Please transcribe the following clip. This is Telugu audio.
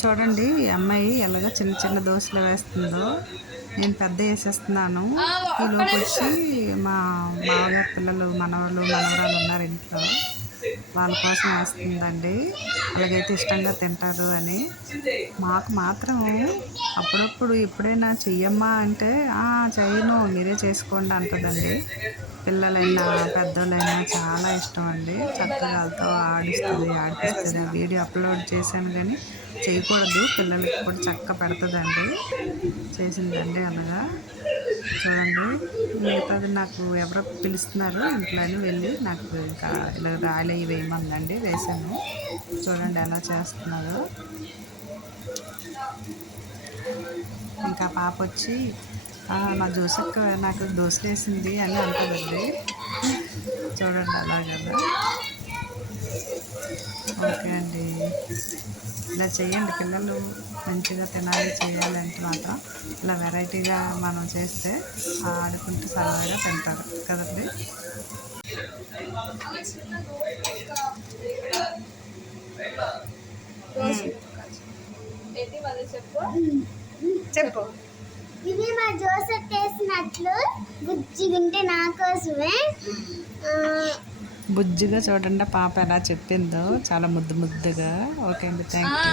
చూడండి ఈ అమ్మాయి ఎలాగ చిన్న చిన్న దోశలు వేస్తుందో. నేను పెద్ద వేసేస్తున్నాను. ఈలోపు వచ్చి మా మామగారు పిల్లలు మనవాళ్ళు మనవరాలు ఉన్నారు ఇంట్లో. వాళ్ళ కోసం వేస్తుందండి. అలాగైతే ఇష్టంగా తింటారు అని. మాకు మాత్రం అప్పుడప్పుడు ఎప్పుడైనా చెయ్యమ్మా అంటే "ఆ, చేయను మీరే చేసుకోండి అంటుందండి. పిల్లలైనా పెద్దోళ్ళైనా చాలా ఇష్టం అండి. చక్కగా వాళ్ళతో ఆడిస్తుంది ఆడిపిస్తుంది. వీడియో అప్లోడ్ చేశాను కానీ చేయకూడదు పిల్లలకి కూడా చక్క పెడుతుందండి. చేసిందండి అలాగా. చూడండి. మిగతాది నాకు ఎవరో పిలుస్తున్నారు. ఇంట్లోనే వెళ్ళి నాకు ఇంకా ఇలా రాయలు అవి వేయమందండి వేసాను చూడండి ఎలా చేస్తున్నారు. ఇంకా పాప వచ్చి నా మా నాకు దోశలు వేసింది అని అంటుందండి. చూడండి అలాగా ఓకే అండి. ఇలా చేయండి. పిల్లలు మంచిగా తినాలి చేయాలంటే మాత్రం ఇలా వెరైటీగా మనం చేస్తే ఆడుకుంటూ సరదాగా తింటారు. కదండి? చెప్పు. ఇది మా జోసెఫ్ చేసినట్లు బుజ్జిగుంటే నా కోసమే. బుజ్జిగా చూడండి పాప ఎలా చెప్పిందో. చాలా ముద్దు ముద్దుగా. ఓకే అండి థ్యాంక్ యూ